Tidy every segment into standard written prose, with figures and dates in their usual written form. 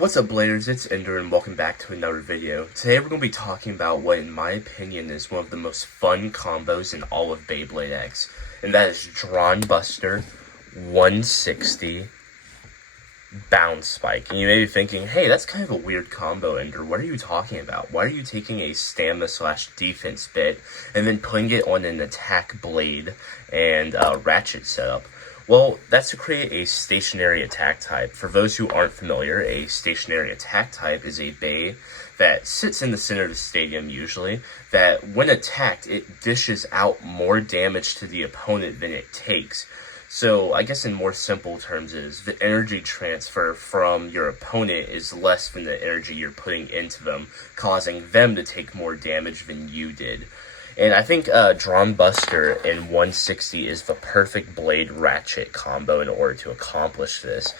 What's up, Bladers? It's Ender, and welcome back to another video. Today we're going to be talking about what, in my opinion, is one of the most fun combos in all of Beyblade X, and that is Dranbuster 160 Bounce Spike. And you may be thinking, hey, that's kind of a weird combo, Ender. What are you talking about? Why are you taking a stamina/defense bit and then putting it on an attack blade and ratchet setup? Well, that's to create a stationary attack type. For those who aren't familiar, a stationary attack type is a bay that sits in the center of the stadium usually, that when attacked, it dishes out more damage to the opponent than it takes. So I guess in more simple terms is the energy transfer from your opponent is less than the energy you're putting into them, causing them to take more damage than you did. And I think Dranbuster in 160 is the perfect blade ratchet combo in order to accomplish this.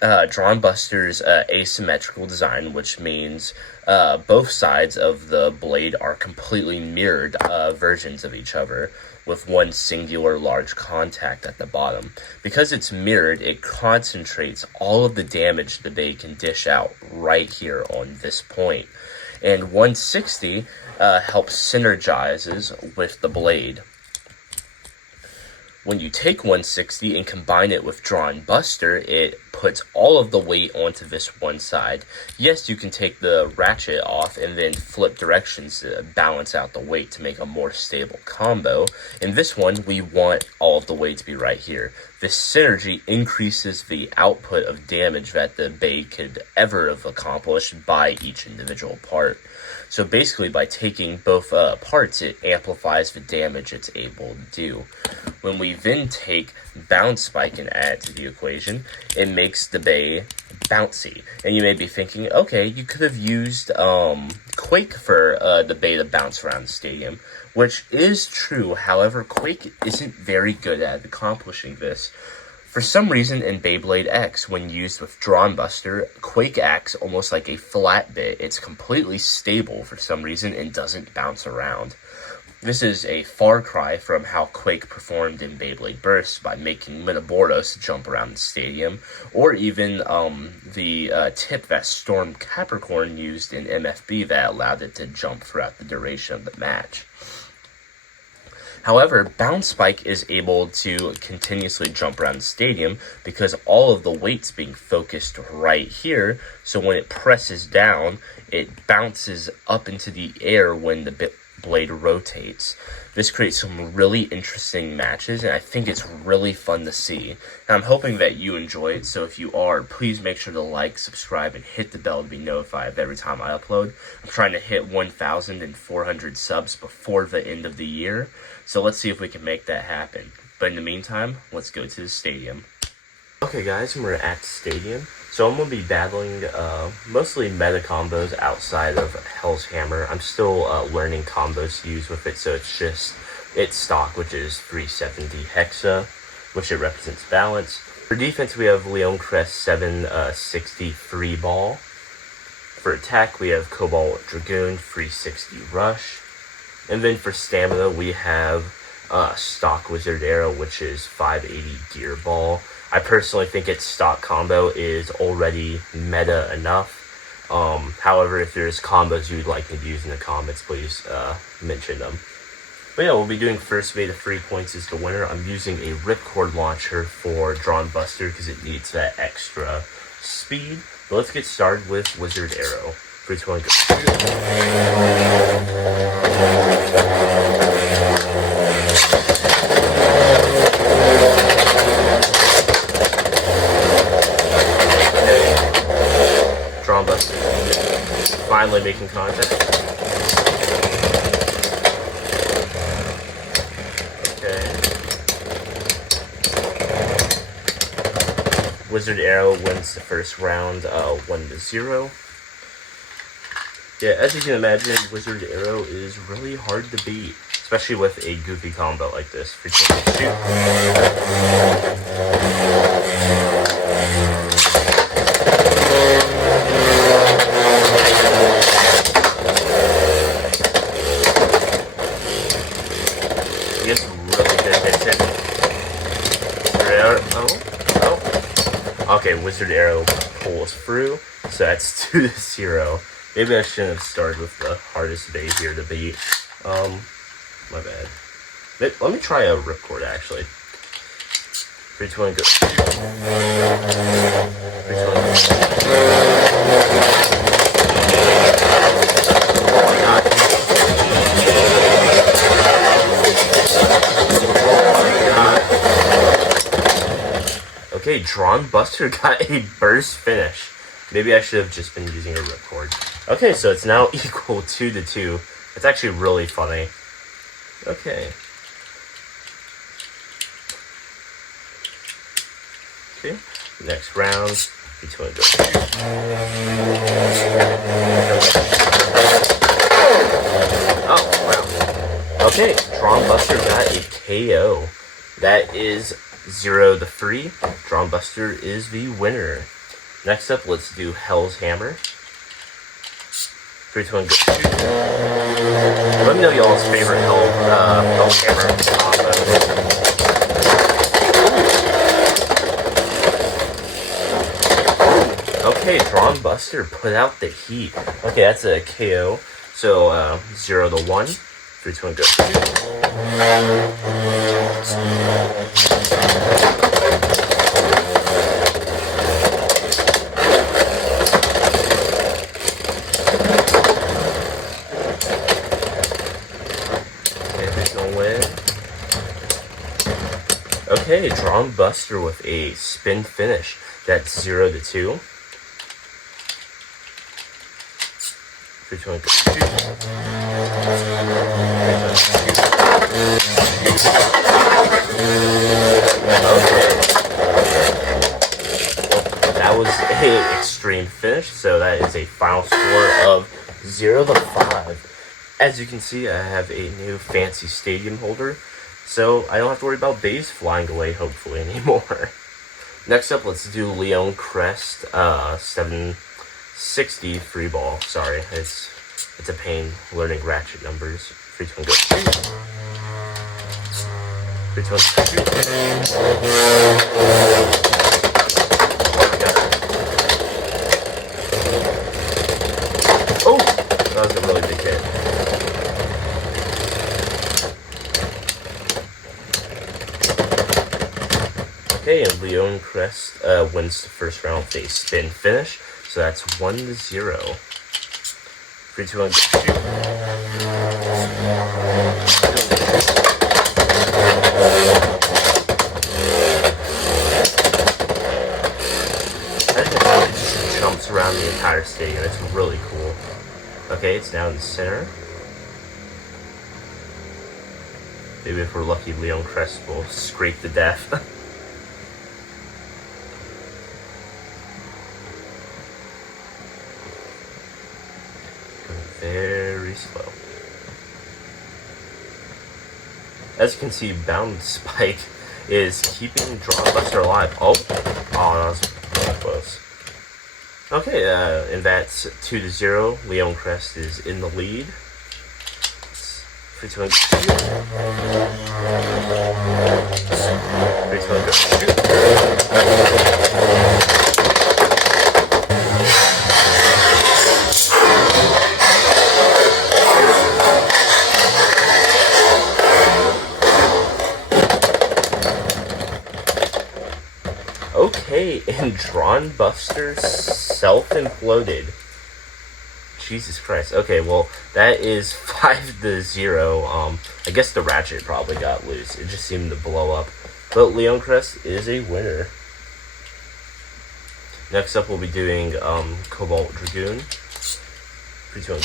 Dranbuster's asymmetrical design, which means both sides of the blade are completely mirrored versions of each other, with one singular large contact at the bottom. Because it's mirrored, it concentrates all of the damage the blade can dish out right here on this point. And 160 helps synergizes with the blade. When you take 160 and combine it with Dranbuster, it puts all of the weight onto this one side. Yes, you can take the ratchet off and then flip directions to balance out the weight to make a more stable combo. In this one, we want all of the weight to be right here. This synergy increases the output of damage that the bay could ever have accomplished by each individual part. So basically, by taking both parts, it amplifies the damage it's able to do. When we then take Bounce Spike and add it to the equation, it makes the bay bouncy. And you may be thinking, okay, you could have used Quake for the bay to bounce around the stadium, which is true. However, Quake isn't very good at accomplishing this. For some reason, in Beyblade X, when used with Dranbuster, Quake acts almost like a flat bit. It's completely stable for some reason and doesn't bounce around. This is a far cry from how Quake performed in Beyblade Burst by making Metaboros jump around the stadium, or even the tip that Storm Capricorn used in MFB that allowed it to jump throughout the duration of the match. However, Bounce Spike is able to continuously jump around the stadium because all of the weight's being focused right here, so when it presses down, it bounces up into the air when the blade rotates. This creates some really interesting matches, and I think it's really fun to see. And I'm hoping that you enjoy it, so if you are, please make sure to like, subscribe, and hit the bell to be notified every time I upload. I'm trying to hit 1,400 subs before the end of the year, so let's see if we can make that happen. But in the meantime, let's go to the stadium. Okay guys, and we're at the stadium. So I'm going to be battling mostly meta combos outside of Hell's Hammer. I'm still learning combos to use with it, so it's stock, which is 370 Hexa, which it represents balance. For defense, we have Leon Crest 763 ball. For attack, we have Cobalt Dragoon 360 rush. And then for stamina, we have stock Wizard Arrow, which is 580 gear ball. I personally think its stock combo is already meta enough. However, if there's combos you'd like me to use in the comments, please mention them. But yeah, we'll be doing first bay to 3 points is the winner. I'm using a ripcord launcher for Dranbuster because it needs that extra speed. But let's get started with Wizard Arrow. 3, 2, 1, go. Finally making contact. Okay. Wizard Arrow wins the first round 1-0. Yeah, as you can imagine, Wizard Arrow is really hard to beat, especially with a goofy combo like this. Shoot. Okay, Wizard Arrow pulls through. so that's 2-0. Maybe I shouldn't have started with the hardest bait here to beat. My bad. Let me try a ripcord actually. 3, 2, 1, go. 3, 2, 1, go. Okay, Dranbuster got a burst finish. Maybe I should have just been using a ripcord. Okay, so it's now equal 2-2. It's actually really funny. Okay. Okay, next round. Between go. Oh, wow. Okay, Dranbuster got a KO. That is 0-3. Dranbuster is the winner. Next up, let's do Hell's Hammer. 3, 2, 1, go. Let me know y'all's favorite Hell's Hammer combo. Okay, Dranbuster put out the heat. Okay, that's a KO. So 0-1. 3, 2, 1, go. Okay, Dranbuster with a spin finish. That's 0-2. 3, 2, 1, go. Okay. That was an extreme finish, so that is a final score of 0-5. As you can see, I have a new fancy stadium holder, so I don't have to worry about bays flying away, hopefully, anymore. Next up, let's do Leon Crest 760 free ball. Sorry, it's a pain learning ratchet numbers. 3, 2, 1, go. 3, 2, 1, shoot. Oh, that was a really big hit. Okay, and Leon Crest wins the first round with a spin finish, so that's 1-0. 3, 2, 1, go. I just love how it just jumps around the entire stadium. It's really cool. Okay, it's now in the center. Maybe if we're lucky, Leon Crest will scrape to death. Very slow. As you can see, Bound Spike is keeping Dranbuster alive. Oh, that was really close. Okay, and that's 2-0. Leon Crest is in the lead. 3, 2, 1, go. 3, 2, 1, go. Okay, and Dranbuster self-imploded. Jesus Christ. Okay, well, that is 5-0. I guess the ratchet probably got loose. It just seemed to blow up. But Leon Crest is a winner. Next up, we'll be doing Cobalt Dragoon. 3, 2, 1,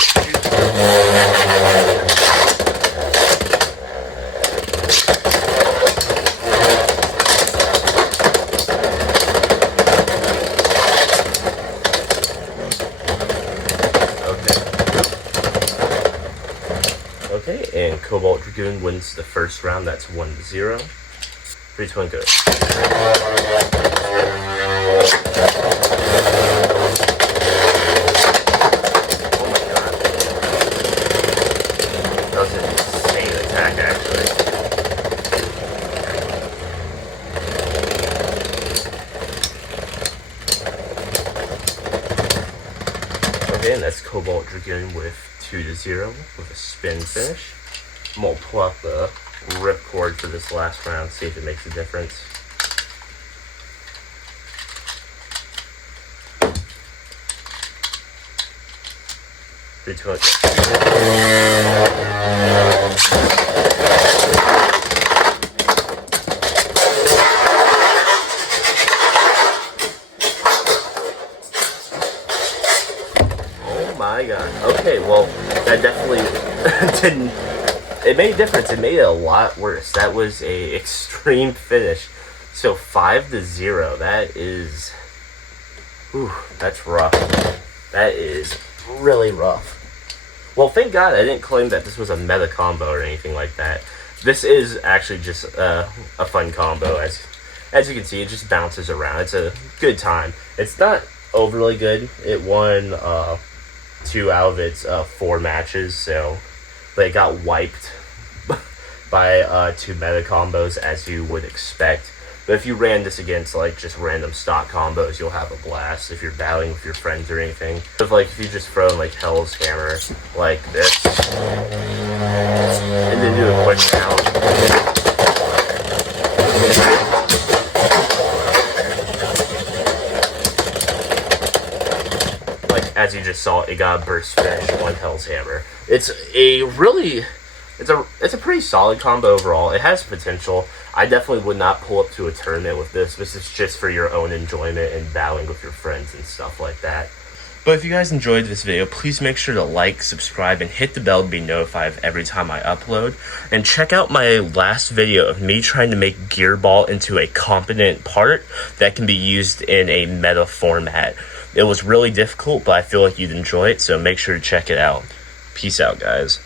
Okay, and Cobalt Dragoon wins the first round. That's 1-0. 3, 2, 1, go. Oh my god. That was an insane attack, actually. Okay, and that's Cobalt Dragoon with 2-0 with a spin finish. I'm gonna pull out the ripcord for this last round, see if it makes a difference. Oh my god. Okay, well, that definitely didn't. It made a difference. It made it a lot worse. That was a extreme finish. So 5-0. That is. Ooh, that's rough. That is really rough. Well, thank God I didn't claim that this was a meta combo or anything like that. This is actually just a fun combo. As you can see, it just bounces around. It's a good time. It's not overly good. It won 2 out of its 4 matches, so they got wiped by 2 meta combos, as you would expect. But if you ran this against like just random stock combos, you'll have a blast if you're battling with your friends or anything. But like if you just throw in like Hell's Hammer like this, and then do a quick count. Like as you just saw, it got a burst finish on Hell's Hammer. It's a pretty solid combo overall. It has potential. I definitely would not pull up to a tournament with this. This is just for your own enjoyment and battling with your friends and stuff like that. But if you guys enjoyed this video, please make sure to like, subscribe, and hit the bell to be notified every time I upload. And check out my last video of me trying to make Gear Ball into a competent part that can be used in a meta format. It was really difficult, but I feel like you'd enjoy it, so make sure to check it out. Peace out, guys.